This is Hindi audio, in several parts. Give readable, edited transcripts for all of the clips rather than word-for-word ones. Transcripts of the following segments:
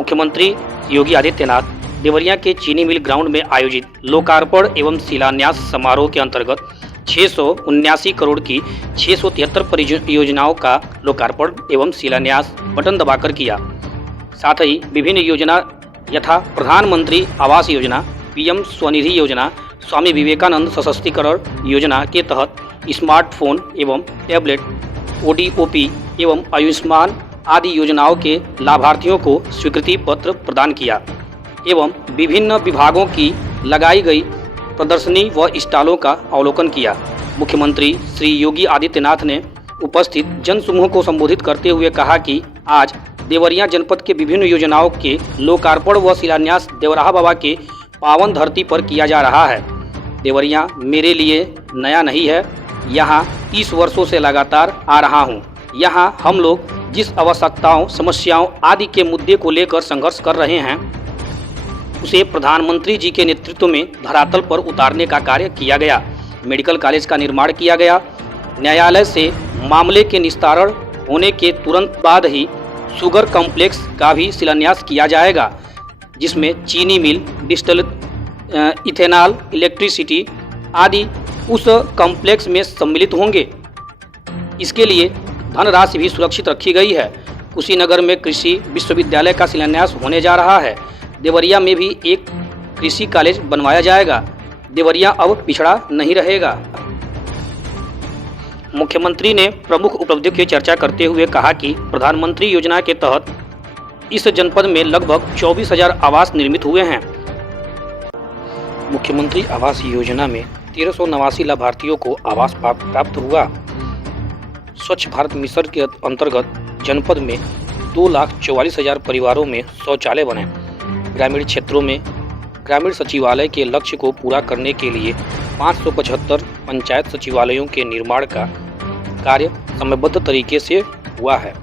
मुख्यमंत्री योगी आदित्यनाथ देवरिया के चीनी मिल ग्राउंड में आयोजित लोकार्पण एवं शिलान्यास समारोह के अंतर्गत 679 करोड़ की 673 परियोजनाओं का लोकार्पण एवं शिलान्यास बटन दबाकर किया। साथ ही विभिन्न योजना यथा प्रधानमंत्री आवास योजना, पीएम स्वनिधि योजना, स्वामी विवेकानंद सशक्तिकरण योजना के तहत स्मार्टफोन एवं टैबलेट, ओडीओपी एवं आयुष्मान आदि योजनाओं के लाभार्थियों को स्वीकृति पत्र प्रदान किया एवं विभिन्न विभागों की लगाई गई प्रदर्शनी व स्टॉलों का अवलोकन किया। मुख्यमंत्री श्री योगी आदित्यनाथ ने उपस्थित जनसमूह को संबोधित करते हुए कहा कि आज देवरिया जनपद के विभिन्न योजनाओं के लोकार्पण व शिलान्यास देवराहा बाबा के पावन धरती पर किया जा रहा है। देवरिया मेरे लिए नया नहीं है, यहाँ 30 वर्षों से लगातार आ रहा हूँ। यहाँ हम लोग जिस आवश्यकताओं, समस्याओं आदि के मुद्दे को लेकर संघर्ष कर रहे हैं, उसे प्रधानमंत्री जी के नेतृत्व में धरातल पर उतारने का कार्य किया गया। मेडिकल कॉलेज का निर्माण किया गया। न्यायालय से मामले के निस्तारण होने के तुरंत बाद ही शुगर कॉम्प्लेक्स का भी शिलान्यास किया जाएगा, जिसमें चीनी मिल, डिस्टिल इथेनॉल, इलेक्ट्रिसिटी आदि उस कॉम्प्लेक्स में सम्मिलित होंगे। इसके लिए धनराशि भी सुरक्षित रखी गई है। कुशीनगर में कृषि विश्वविद्यालय का शिलान्यास होने जा रहा है। देवरिया में भी एक कृषि कॉलेज बनवाया जाएगा। देवरिया अब पिछड़ा नहीं रहेगा। मुख्यमंत्री ने प्रमुख उपलब्धियों की चर्चा करते हुए कहा कि प्रधानमंत्री योजना के तहत इस जनपद में लगभग 24,000 आवास निर्मित हुए हैं। मुख्यमंत्री आवास योजना में 1389 लाभार्थियों को आवास प्राप्त हुआ। स्वच्छ भारत मिशन के अंतर्गत जनपद में 2,44,000 परिवारों में शौचालय बने। ग्रामीण क्षेत्रों में ग्रामीण सचिवालय के लक्ष्य को पूरा करने के लिए 575 पंचायत सचिवालयों के निर्माण का कार्य समयबद्ध तरीके से हुआ है।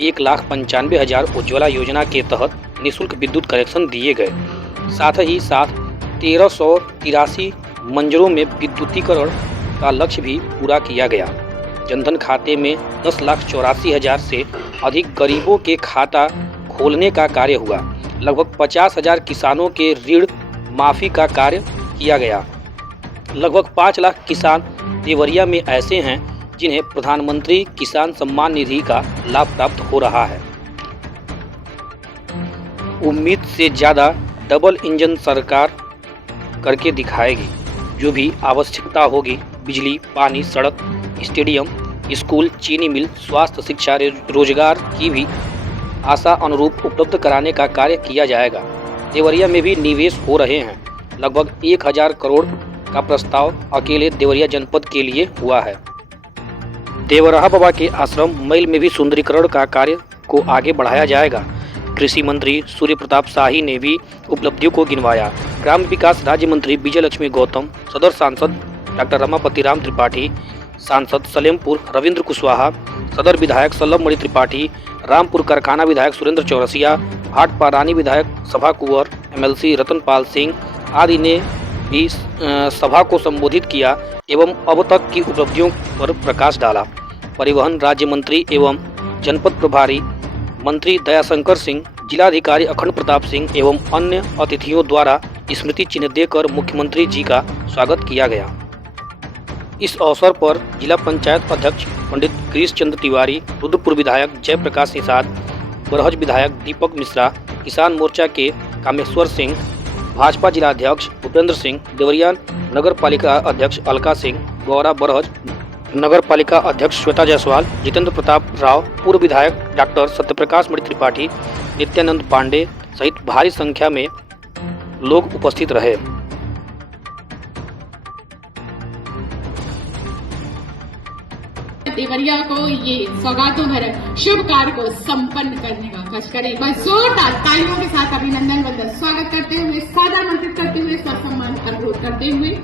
1,95,000 उज्ज्वला योजना के तहत निःशुल्क विद्युत कनेक्शन दिए गए। साथ ही साथ 1383 मंजरों में विद्युतीकरण का लक्ष्य भी पूरा किया गया। जनधन खाते में 10,84,000 से अधिक गरीबों के खाता खोलने का कार्य हुआ। लगभग 50,000 किसानों के ऋण माफ़ी का कार्य किया गया। लगभग 5 लाख किसान देवरिया में ऐसे हैं जिन्हें प्रधानमंत्री किसान सम्मान निधि का लाभ प्राप्त हो रहा है। उम्मीद से ज़्यादा डबल इंजन सरकार करके दिखाएगी। जो भी आवश्यकता होगी, बिजली, पानी, सड़क, स्टेडियम, स्कूल, चीनी मिल, स्वास्थ्य, शिक्षा, रोजगार की भी आशा अनुरूप उपलब्ध कराने का कार्य किया जाएगा। देवरिया में भी निवेश हो रहे हैं। लगभग 1,000 करोड़ का प्रस्ताव अकेले देवरिया जनपद के लिए हुआ है। देवराहा बाबा के आश्रम मैल में भी सुंदरीकरण का कार्य को आगे बढ़ाया जाएगा। कृषि मंत्री सूर्य प्रताप शाही ने भी उपलब्धियों को गिनवाया। ग्राम विकास राज्य मंत्री विजय लक्ष्मी गौतम, सदर सांसद डॉक्टर रमापति राम त्रिपाठी, सांसद सलेमपुर रविंद्र कुशवाहा, सदर विधायक सल्लभमणि त्रिपाठी, रामपुर कारखाना विधायक सुरेंद्र चौरसिया, भाटपा रानी विधायक सभा कुंवर, एमएलसी रतनपाल सिंह आदि ने भी सभा को संबोधित किया एवं अब तक की उपलब्धियों पर प्रकाश डाला। परिवहन राज्य मंत्री एवं जनपद प्रभारी मंत्री दयाशंकर सिंह, जिलाधिकारी अखंड प्रताप सिंह एवं अन्य अतिथियों द्वारा स्मृति चिन्ह देकर मुख्यमंत्री जी का स्वागत किया गया। इस अवसर पर जिला पंचायत अध्यक्ष पंडित गिरीश चंद्र तिवारी, रुद्रपुर विधायक जयप्रकाश निषाद, बरहज विधायक दीपक मिश्रा, किसान मोर्चा के कामेश्वर सिंह, भाजपा जिलाध्यक्ष भूपेंद्र सिंह, देवरिया नगर पालिका अध्यक्ष अलका सिंह, गौरा बरहज, नगर पालिका अध्यक्ष श्वेता जायसवाल, जितेंद्र प्रताप राव, पूर्व विधायक डॉक्टर सत्यप्रकाश मणि त्रिपाठी, नित्यानंद पांडे सहित भारी संख्या में लोग उपस्थित रहे। देवरिया को ये सौगातों भरे शुभ कार्य को संपन्न करने का कष्ट करें। बस जोरदार तालियों के साथ अभिनंदन वंदन स्वागत करते हुए, सादर आमंत्रित करते हुए, सम्मान अनुरोध करते हुए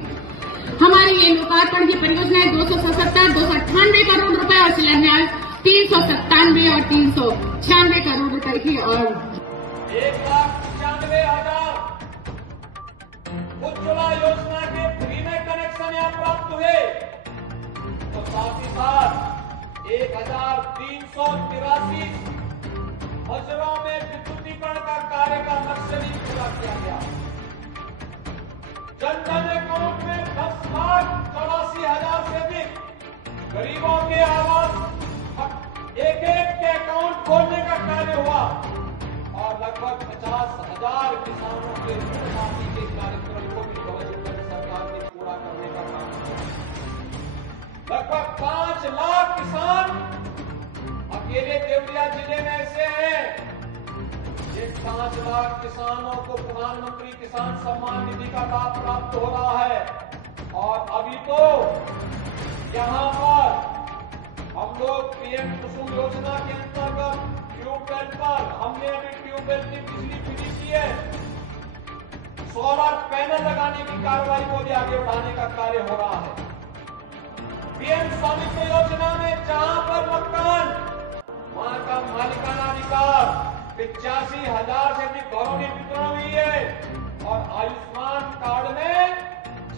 हमारी ये लोकार्पण की परियोजनाएं 277, 298 करोड़ रुपए और शिलान्यास 397 और 396 करोड़ रुपए की और 1,95,000 उज्ज्वला योजना के फ्री में कनेक्शन यहाँ प्राप्त हुए। तो साथ ही साथ 1,383 मजरों में विद्युतीकरण का कार्य किया गया। जनधन अकाउंट में 10,84,000 से अधिक गरीबों के आवास एक के अकाउंट खोलने का कार्य हुआ और लगभग 50,000 किसानों के ऋण माफी के कार्यक्रम को भी गवर्नमेंट सरकार ने पूरा करने का काम किया। लगभग 5 लाख किसान अकेले देवरिया जिले में ऐसे हैं जिन 5 लाख किसानों को प्रधानमंत्री किसान सम्मान निधि का लाभ प्राप्त हो रहा है। और अभी तो यहाँ पर हम लोग पीएम कुसुम योजना के अंतर्गत ट्यूबवेल पर हमने अभी ट्यूबवेल की बिजली फ्री की है। सोलर पैनल लगाने की कार्रवाई को भी आगे बढ़ाने का कार्य हो रहा है। पीएम स्वामित्व योजना में जहां पर मकान वहां का मालिकाना अधिकार 85,000 से अधिक घरों में वितरण हुई है और आयुष्मान कार्ड में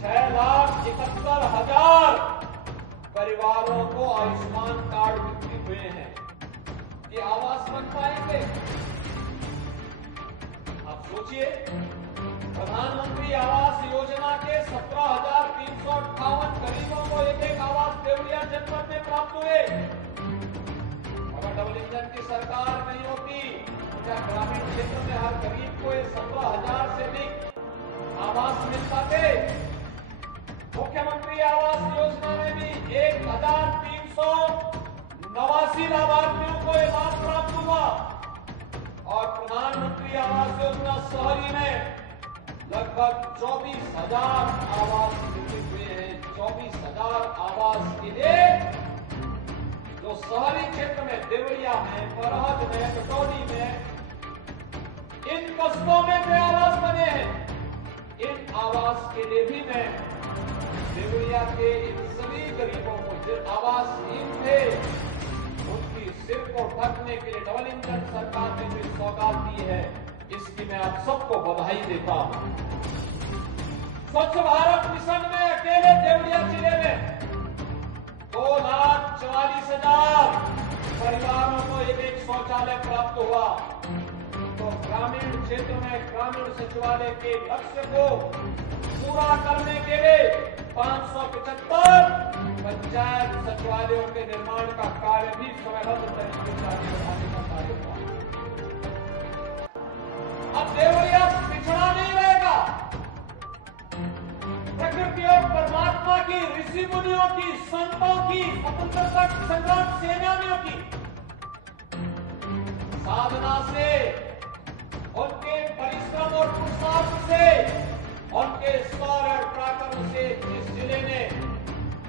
6,71,000 परिवारों को आयुष्मान कार्ड वितरित हुए हैं। ये आवास बन पाएंगे? आप सोचिए, प्रधानमंत्री आवास योजना के 17,358 गरीबों को एक आवास देवरिया जनपद में प्राप्त हुए। अगर डबल इंजन की सरकार नहीं होती क्या ग्रामीण क्षेत्र में हर गरीब को 17,000 से अधिक आवास मिल पाते? मुख्यमंत्री आवास योजना में भी 1,389 लाभार्थियों को यह लाभ प्राप्त हुआ और प्रधानमंत्री आवास योजना शहरी में लगभग 24,000 आवास वितरित हुए हैं। 24,000 आवास के लिए जो शहरी क्षेत्र में देवरिया में, बरहज में, कटौली में, इन कस्बों में जो आवास बने हैं, इन आवास के लिए भी मैं देवरिया के इन सभी गरीबों को जो आवासहीन थे उनकी सिर को ढकने के लिए डबल इंजन सरकार ने जो सौगात दी है, इसकी मैं आप सबको बधाई देता हूं। स्वच्छ भारत मिशन में अकेले देवरिया जिले में 2,44,000 परिवारों को एक शौचालय प्राप्त हुआ। तो ग्रामीण क्षेत्र में ग्रामीण सचिवालय के लक्ष्य को पूरा करने के लिए 575 पंचायत सचिवालयों के निर्माण का कार्य भी समयबद्ध तरीके से आगे बढ़ाने का कार्य हुआ। अब देवरिया पिछड़ा नहीं रहेगा। प्रकृति और परमात्मा की, ऋषि मुनियों की, संतों की, स्वतंत्रता संग्राम सेनानियों की साधना से, उनके परिश्रम और पुरुषार्थ से, उनके शौर्य और पराक्रम से जिस जिले ने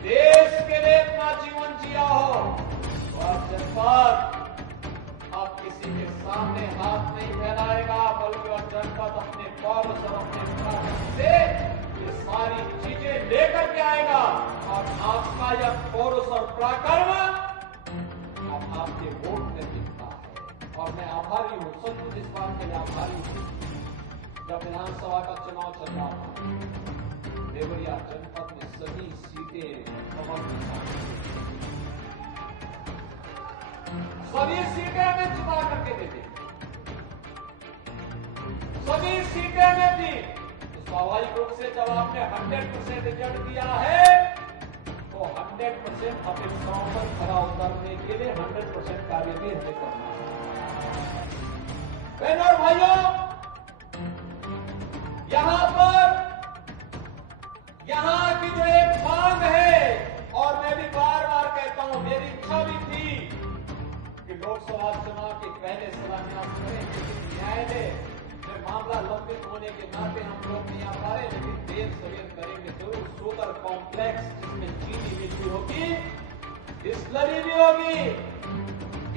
देश के लिए अपना जीवन जिया हो, वह जनपद अब किसी के सामने हाथ नहीं फैलाएगा, बल्कि वह जनपद अपने पौरुष और अपने पराक्रम से ये सारी चीजें लेकर के आएगा। और आपका यह पौरुष और पराक्रम अब आपके वोट में दिखता है। और मैं आभारी हूं, सचमुच इस बात के लिए आभारी हूं। जब विधानसभा का चुनाव चल रहा था, देवरिया जनपद में सभी सीटें कमल के साथ, सभी सीटें हमें चुना करके देते, सभी सीटें में थी। तो स्वाभाविक रूप से जब आपने 100% रिजल्ट दिया है तो 100% अपेक्षाओं पर खरा उतरने के लिए 100% कार्य भी हमें करना है। बहनों और भाइयों, यहां की जो एक मांग है, और मैं भी बार बार कहता हूं, मेरी इच्छा भी थी कि लोकसभा चुनाव के पहले शिलान्यास करें, लेकिन न्यायालय में मामला लंबित होने के नाते हम लोग नहीं आ पा रहे, लेकिन देर सवेर करेंगे जरूर। शुगर कॉम्प्लेक्स जिसमें चीनी मिल भी होगी, डिस्टिलरी भी होगी,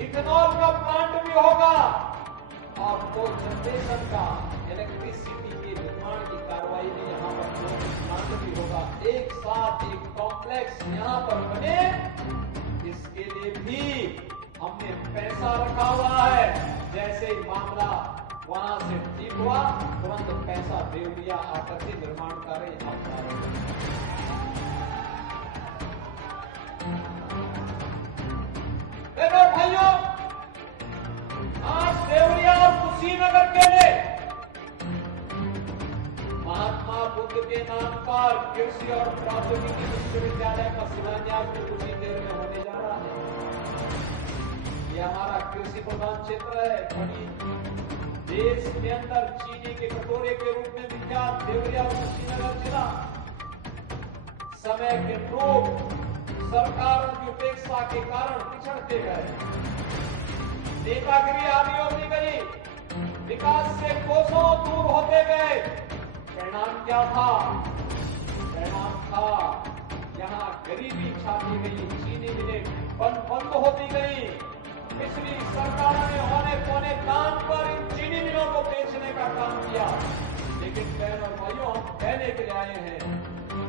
इथेनॉल का प्लांट भी होगा और को जनरेशन का इलेक्ट्रिसिटी के निर्माण की कार्रवाई भी यहाँ पर प्लांट भी होगा। एक साथ एक कॉम्प्लेक्स यहाँ पर बने, इसके लिए भी हमने पैसा रखा हुआ है। जैसे ही मामला वहां से ठीक हुआ, तुरंत पैसा देवरिया आकर के निर्माण कार्य यहाँ प्रारंभ हुआ। भाइयों, आज देवरिया और कुशीनगर के लिए कृषि और प्रौद्योगिकी विश्वविद्यालय का शिलान्यास तो कुछ ही देर में होने जा रहा है। ये हमारा कृषि प्रधान क्षेत्र है। बड़ी देश के अंदर चीनी के कटोरे के रूप में विख्यात देवरिया और कुशीनगर जिला समय के लोग सरकारों की उपेक्षा के कारण पिछड़ते गए, नेतागिरी आदि होती गई, विकास से कोसों दूर होते गए। परिणाम क्या था? परिणाम था यहाँ गरीबी छाती गई, चीनी मिलें बंद होती गई। पिछली सरकारों ने होने पौने दाम पर इन चीनी मिलों को बेचने का काम किया। लेकिन बहन और भाइयों, हम कहने के लिए आए हैं,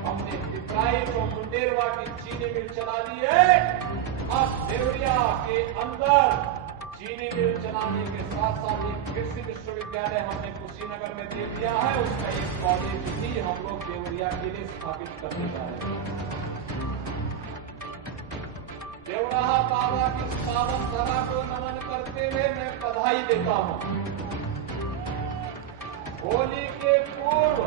हमने पिपराइच और मुंडेरवा की चीनी मिल चला दी है। अब देवरिया के अंदर चीनी मिल चलाने के साथ साथ एक कृषि विश्वविद्यालय हमने कुशीनगर में दे दिया है। उसका एक कॉलेज भी हम लोग देवरिया के लिए स्थापित करने जा रहे हैं। देवराहा बाबा की पावन धरा को नमन करते हुए मैं बधाई देता हूं। होली के पूर्व,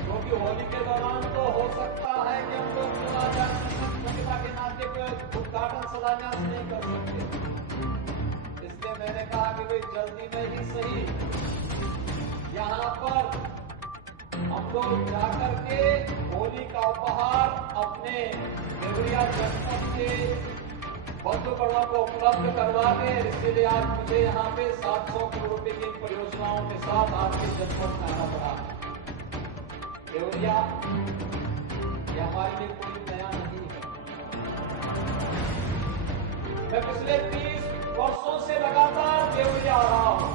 क्योंकि होली के दौरान तो हो सकता है कि हम लोग स्वच्छता के नाते पे उद्घाटन शिलान्यास नहीं कर सकते, इसलिए मैंने कहा कि भाई जल्दी में ही सही यहाँ पर हम लोग जाकर के होली का उपहार अपने देवरिया जनपद के बंधुगणों को उपलब्ध करवा दें। इसीलिए आज मुझे यहाँ पे 700 करोड़ रुपए की परियोजनाओं के साथ आपके जनपद में आना पड़ा। देवरिया ये हमारे लिए कोई नया नहीं है। मैं पिछले 30 वर्षों से लगातार देवरिया आ रहा हूं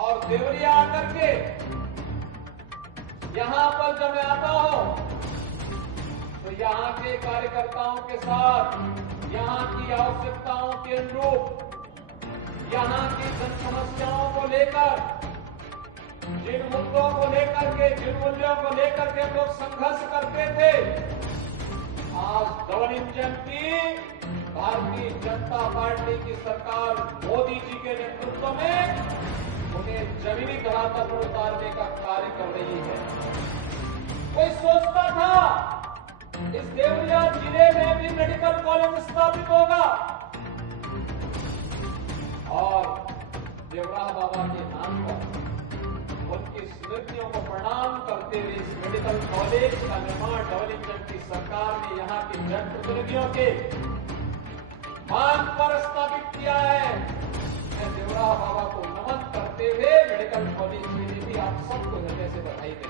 और देवरिया आकर के यहां पर जब मैं आता हूं तो यहाँ के कार्यकर्ताओं के साथ यहाँ की आवश्यकताओं के अनुरूप, यहाँ की जन समस्याओं को लेकर, जिन मुद्दों को लेकर के, जिन मूल्यों को लेकर के लोग संघर्ष करते थे, आज डबल इंजन की भारतीय जनता पार्टी की सरकार मोदी जी के नेतृत्व में उन्हें जमीनी धरातल पर उतारने का कार्य कर रही है। कोई सोचता था इस देवरिया जिले में भी मेडिकल कॉलेज स्थापित होगा और देवराहा बाबा के नाम पर उनकी स्मृतियों को प्रणाम करते हुए इस मेडिकल कॉलेज का निर्माण डबल इंजन की सरकार ने यहाँ के जनप्रतिनिधियों के मांग पर स्थापित किया है। मैं देवराहा बाबा को नमन करते हुए मेडिकल कॉलेज के लिए भी आप सबको हृदय से बधाई देता हूं।